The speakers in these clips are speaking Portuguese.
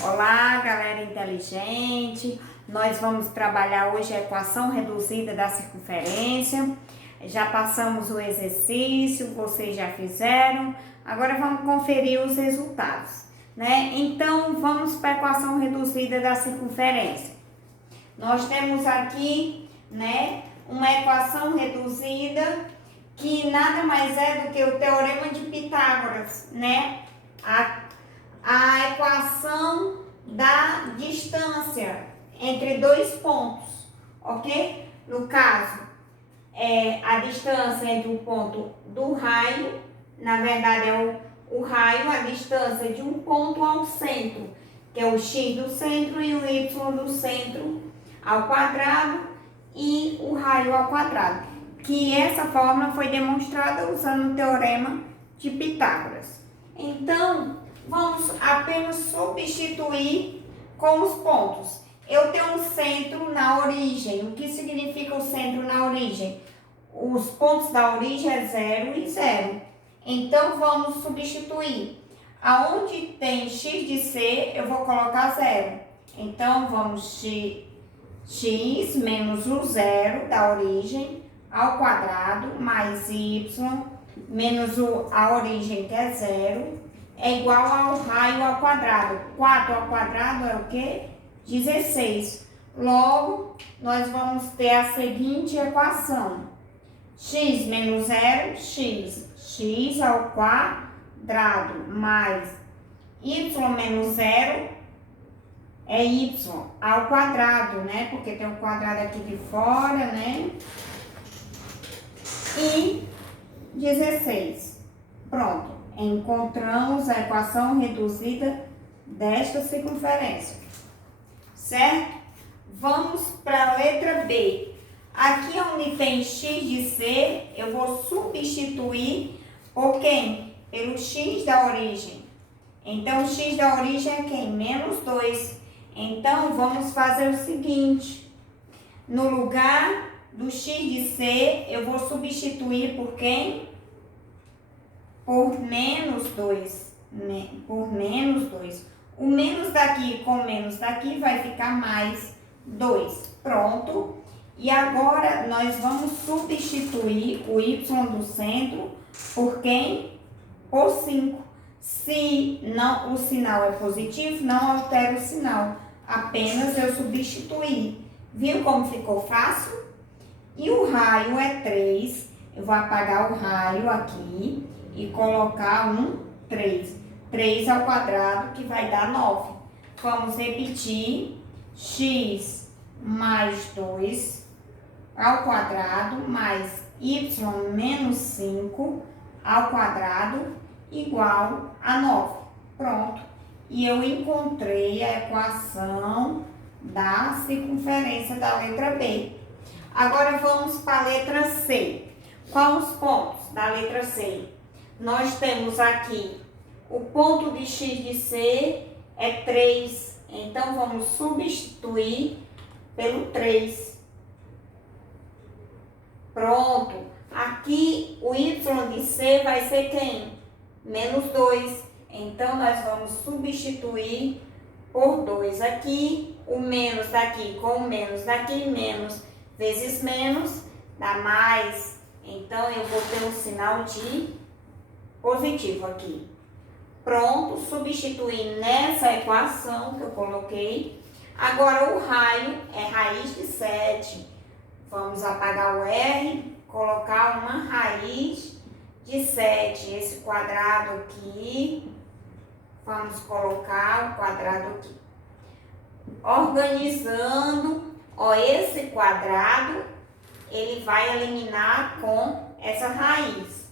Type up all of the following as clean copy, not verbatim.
Olá, galera inteligente. Nós vamos trabalhar hoje a equação reduzida da circunferência. Já passamos o exercício, vocês já fizeram. Agora vamos conferir os resultados, né? Então, vamos para a equação reduzida da circunferência. Nós temos aqui, né, uma equação reduzida que nada mais é do que o teorema de Pitágoras, né? A equação da distância entre dois pontos, ok? No caso, a distância entre o ponto do raio, na verdade é o raio, a distância de um ponto ao centro, que é o x do centro e o y do centro ao quadrado e o raio ao quadrado. Que essa fórmula foi demonstrada usando o teorema de Pitágoras. Então, vamos apenas substituir com os pontos. Eu tenho um centro na origem. O que significa o centro na origem? Os pontos da origem é 0 e 0. Então, vamos substituir. Aonde tem x de c, eu vou colocar 0. Então, vamos x menos o 0 da origem ao quadrado mais y menos a origem, que é 0, é igual ao raio ao quadrado. 4 ao quadrado é o quê? 16. Logo, nós vamos ter a seguinte equação. X menos 0, x ao quadrado, mais y menos 0 é y ao quadrado, né? Porque tem um quadrado aqui de fora, né? E 16. Pronto. Encontramos a equação reduzida desta circunferência. Certo? Vamos para a letra B. Aqui onde tem x de c, eu vou substituir por quem? Pelo x da origem. Então, o x da origem é quem? Menos 2. Então, vamos fazer o seguinte. No lugar do x de c, eu vou substituir por quem? Por menos 2. Por menos 2. O menos daqui com menos daqui vai ficar mais 2. Pronto. E agora, nós vamos substituir o y do centro por quem? Por 5. Se não, o sinal é positivo, não altera o sinal. Apenas eu substituir. Viu como ficou fácil? E o raio é 3. Eu vou apagar o raio aqui e colocar um 3. 3 ao quadrado, que vai dar 9. Vamos repetir. X mais 2 ao quadrado mais y menos 5 ao quadrado igual a 9. Pronto. E eu encontrei a equação da circunferência da letra B. Agora vamos para a letra C. Quais os pontos da letra C? Nós temos aqui o ponto de x de c é 3. Então, vamos substituir pelo 3. Pronto. Aqui, o y de c vai ser quem? Menos 2. Então, nós vamos substituir por 2 aqui. O menos daqui com o menos daqui, menos vezes menos, dá mais. Então, eu vou ter um sinal de positivo aqui. Pronto, substituir nessa equação que eu coloquei. Agora, o raio é raiz de 7. Vamos apagar o R, colocar uma raiz de 7. Esse quadrado aqui, vamos colocar o quadrado aqui. Organizando, ó, esse quadrado, ele vai eliminar com essa raiz.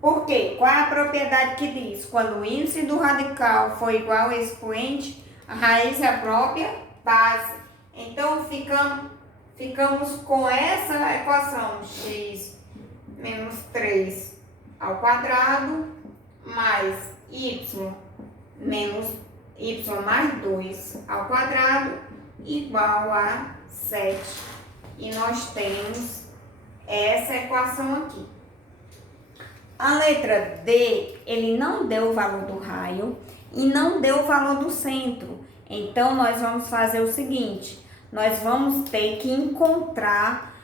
Por quê? Qual é a propriedade que diz? Quando o índice do radical for igual ao expoente, a raiz é a própria base. Então, ficamos com essa equação. X menos 3 ao quadrado mais y menos y mais 2 ao quadrado igual a 7. E nós temos essa equação aqui. A letra D, ele não deu o valor do raio, e não deu o valor do centro. Então, nós vamos fazer o seguinte, nós vamos ter que encontrar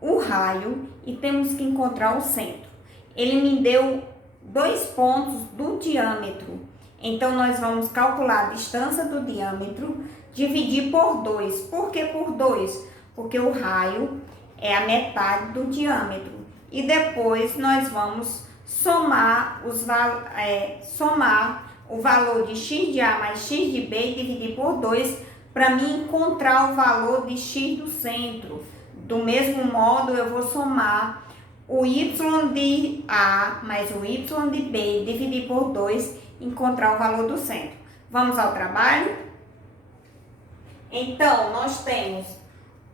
o raio e temos que encontrar o centro. Ele me deu 2 pontos do diâmetro. Então, nós vamos calcular a distância do diâmetro, dividir por 2. Por que por 2? Porque o raio é a metade do diâmetro. E depois nós vamos somar o valor de x de A mais x de B e dividir por 2 para mim encontrar o valor de x do centro. Do mesmo modo, eu vou somar o y de A mais o y de B, dividir por 2, encontrar o valor do centro. Vamos ao trabalho? Então, nós temos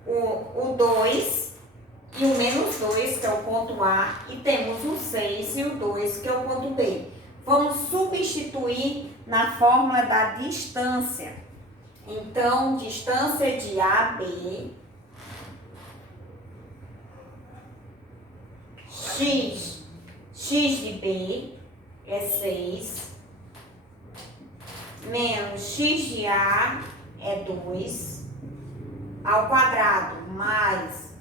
o 2 e o menos 2, que é o ponto A, e temos o 6 e o 2, que é o ponto B. Vamos substituir na fórmula da distância. Então, distância de AB, x de B é 6, menos x de A é 2, ao quadrado, mais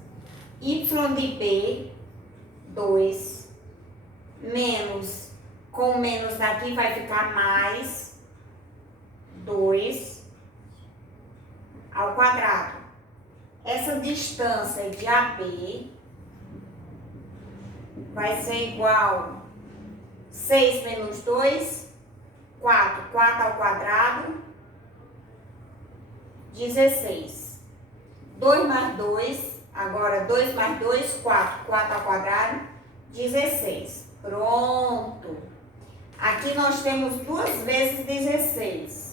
y de B, 2, menos, com menos daqui vai ficar mais 2, ao quadrado. Essa distância de AB vai ser igual 6 menos 2, 4. 4 ao quadrado, 16. 2 mais 2, agora 2 mais 2, 4. 4 ao quadrado, 16. Pronto. Aqui nós temos 2 vezes 16.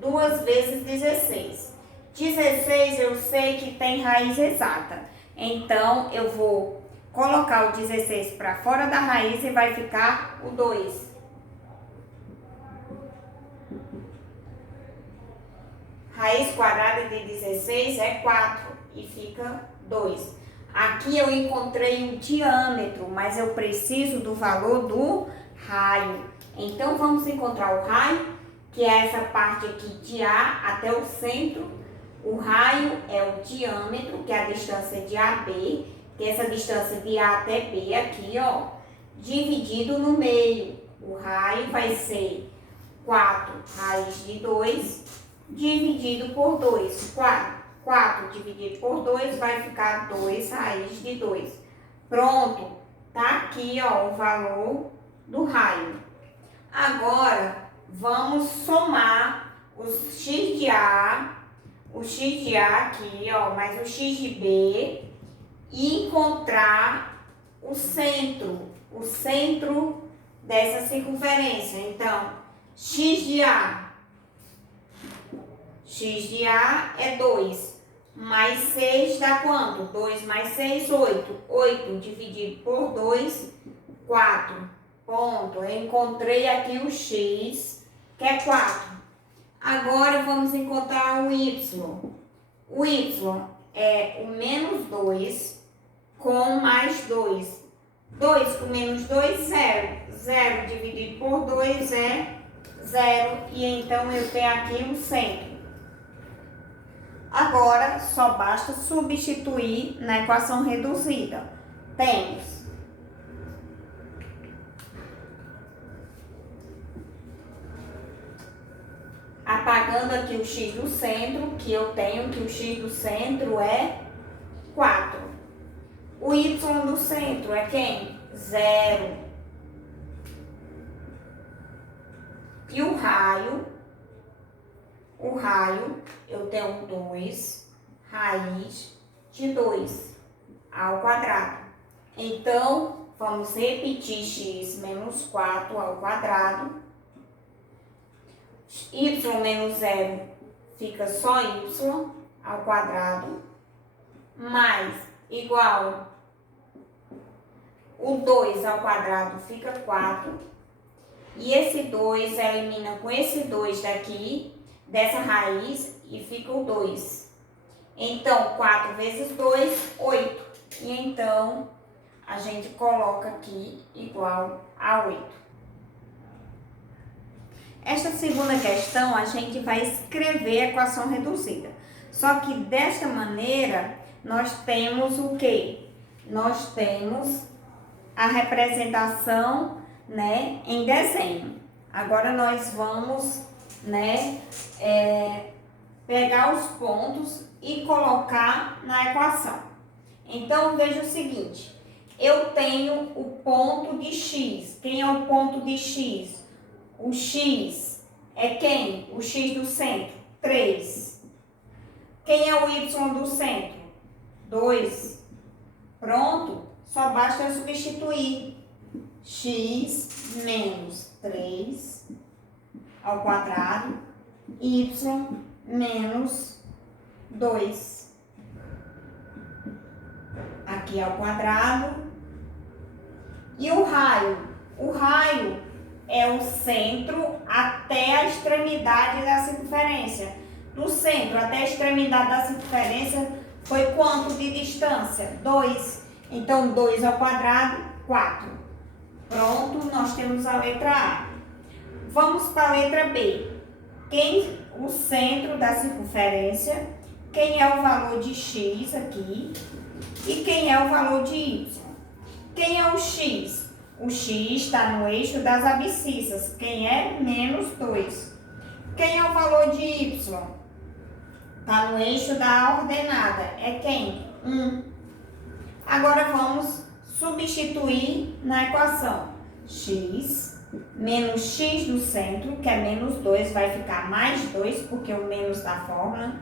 2 vezes 16. 16 eu sei que tem raiz exata. Então, eu vou colocar o 16 para fora da raiz e vai ficar o 2. Raiz quadrada de 16 é 4 e fica 2. Aqui eu encontrei o diâmetro, mas eu preciso do valor do raio. Então, vamos encontrar o raio, que é essa parte aqui de A até o centro. O raio é o diâmetro, que é a distância de AB, que é essa distância de A até B aqui, ó, dividido no meio. O raio vai ser 4 raiz de 2, dividido por 2. 4 dividido por 2 vai ficar 2 raiz de 2. Pronto, tá aqui, ó, o valor do raio. Agora, vamos somar os x de A, o x de A aqui, ó, mais o x de B e encontrar o centro dessa circunferência. Então, x de A é 2, mais 6 dá quanto? 2 mais 6, 8. 8 dividido por 2, 4. Ponto. Eu encontrei aqui o x, que é 4. Agora vamos encontrar o y. O y é o menos 2 com mais 2. 2 com menos 2, 0. 0 dividido por 2 é 0. E então eu tenho aqui o centro. Agora só basta substituir na equação reduzida. Temos apagando aqui o x do centro, que eu tenho que o x do centro é 4. O y do centro é quem? 0. E o raio, eu tenho 2 raiz de 2 ao quadrado. Então, vamos repetir x menos 4 ao quadrado. Y menos 0 fica só y ao quadrado, mais igual o 2 ao quadrado fica 4, e esse 2 elimina com esse 2 daqui, dessa raiz, e fica o 2. Então, 4 vezes 2, 8. E então, a gente coloca aqui igual a 8. Esta segunda questão, a gente vai escrever a equação reduzida. Só que desta maneira, nós temos o quê? Nós temos a representação, né, em desenho. Agora nós vamos, né, pegar os pontos e colocar na equação. Então, veja o seguinte, eu tenho o ponto de x. Quem é o ponto de x? O x é quem? O x do centro, 3. Quem é o y do centro? 2. Pronto, só basta eu substituir x menos 3 ao quadrado, y menos 2. Aqui ao quadrado. E o raio? O raio é o centro até a extremidade da circunferência. Do centro até a extremidade da circunferência foi quanto de distância? 2. Então, 2 ao quadrado, 4. Pronto, nós temos a letra A. Vamos para a letra B. O centro da circunferência, quem é o valor de x aqui e quem é o valor de y. Quem é o x? O x está no eixo das abscissas, quem é? Menos 2. Quem é o valor de y? Está no eixo da ordenada, é quem? 1. Agora vamos substituir na equação. X menos x do centro, que é menos 2, vai ficar mais 2, porque o menos da fórmula.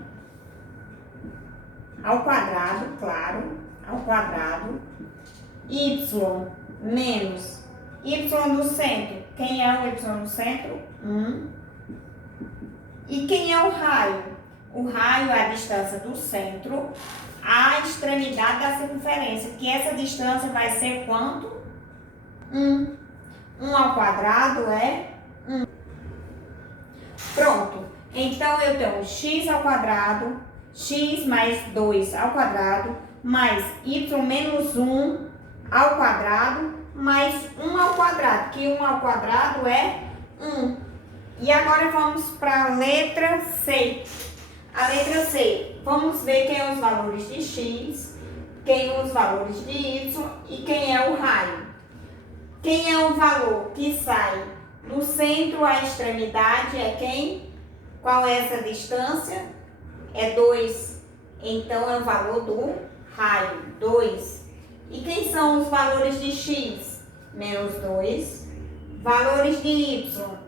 Ao quadrado, claro, ao quadrado. Y menos y do centro. Quem é o y do centro? 1. E quem é o raio? O raio é a distância do centro à extremidade da circunferência, que essa distância vai ser quanto? 1. 1 ao quadrado é 1. Pronto. Então, eu tenho x ao quadrado, x mais 2 ao quadrado, mais y menos 1 ao quadrado, mais 1 ao quadrado, que 1 ao quadrado é 1. E agora vamos para a letra C. A letra C, vamos ver quem é os valores de x, quem é os valores de y e quem é o raio. Quem é o valor que sai do centro à extremidade é quem? Qual é essa distância? É 2. Então, é o valor do raio, 2. E quem são os valores de x? Menos 2. Valores de y?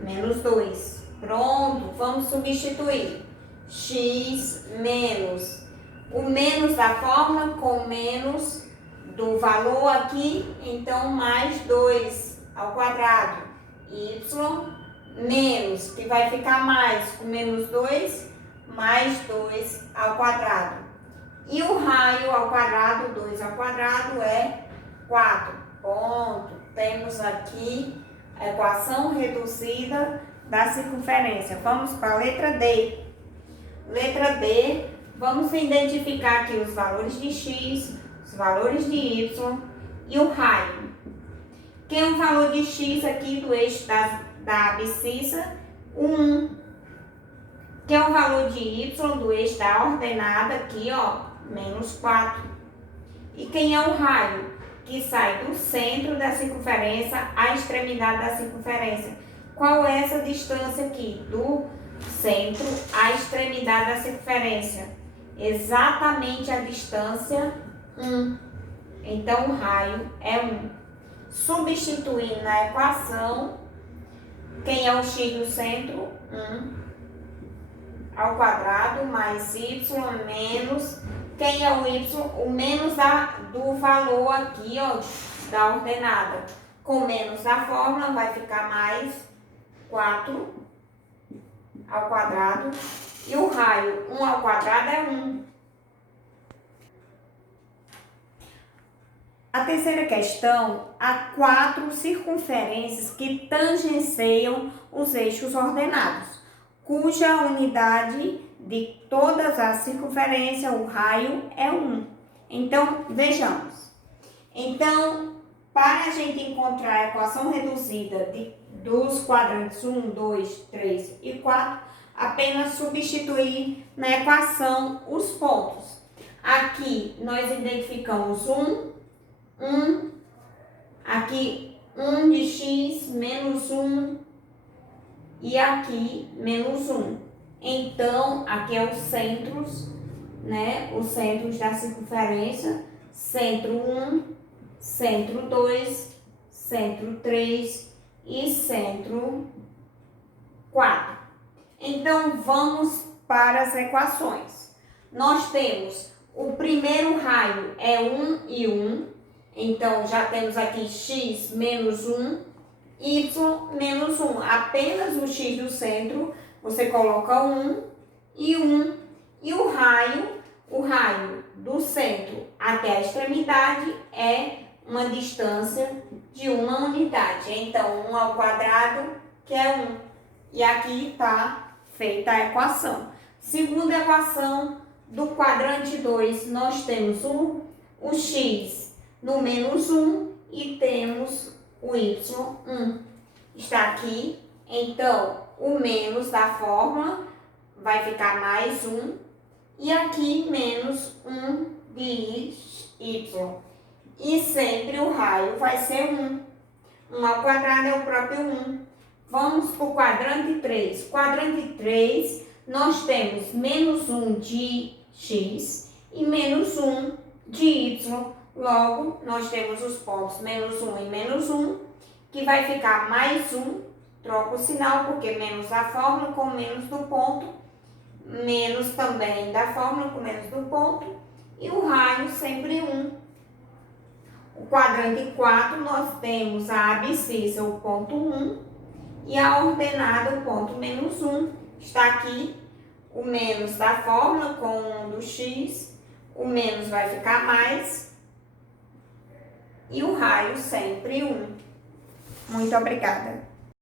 Menos 2. Pronto, vamos substituir. X menos o menos da fórmula com menos do valor aqui, então mais 2 ao quadrado. Y menos, que vai ficar mais com menos 2, mais 2 ao quadrado. E o raio ao quadrado, 2 ao quadrado é 4. Ponto. Temos aqui a equação reduzida da circunferência. Vamos para a letra D. Letra D, vamos identificar aqui os valores de x, os valores de y e o raio. Quem é o valor de x aqui do eixo da abscissa? 1. Quem é o valor de y do eixo da ordenada aqui, ó, menos 4. E quem é o raio? Que sai do centro da circunferência à extremidade da circunferência. Qual é essa distância aqui? Do centro à extremidade da circunferência. Exatamente a distância 1. Então, o raio é 1. Substituindo na equação, quem é o x do centro? 1 ao quadrado mais y menos, quem é o y? O menos do valor aqui, ó, da ordenada. Com menos da fórmula vai ficar mais 4 ao quadrado. E o raio 1 ao quadrado é 1. A terceira questão, há 4 circunferências que tangenciam os eixos ordenados, cuja unidade de todas as circunferências, o raio, é 1. Então, vejamos. Então, para a gente encontrar a equação reduzida dos quadrantes 1, 2, 3 e 4, apenas substituir na equação os pontos. Aqui nós identificamos 1, aqui 1 de x menos 1 e aqui menos 1. Então, aqui é os centros, né? Os centros da circunferência, centro 1, centro 2, centro 3 e centro 4. Então, vamos para as equações. Nós temos o primeiro raio é 1 e 1, então já temos aqui x menos 1, y menos 1. Apenas o x do centro, você coloca 1 e 1. E o raio do centro até a extremidade é uma distância de uma unidade. Então, 1 ao quadrado, que é 1. E aqui está feita a equação. Segunda equação do quadrante 2, nós temos o x no menos 1 e temos o y1. Está aqui, então o menos da fórmula vai ficar mais 1 e aqui menos 1 de y. E sempre o raio vai ser 1. 1 ao quadrado é o próprio 1. Vamos para o quadrante 3. Quadrante 3, nós temos menos 1 de x e menos 1 de y. Logo, nós temos os pontos menos 1 e menos 1, que vai ficar mais 1. Troca o sinal, porque menos da fórmula com menos do ponto. Menos também da fórmula com menos do ponto. E o raio sempre 1. O quadrante 4, nós temos a abscissa, o ponto 1. E a ordenada, o ponto menos 1. Está aqui o menos da fórmula com 1 do x. O menos vai ficar mais. E o raio sempre 1. Muito obrigada.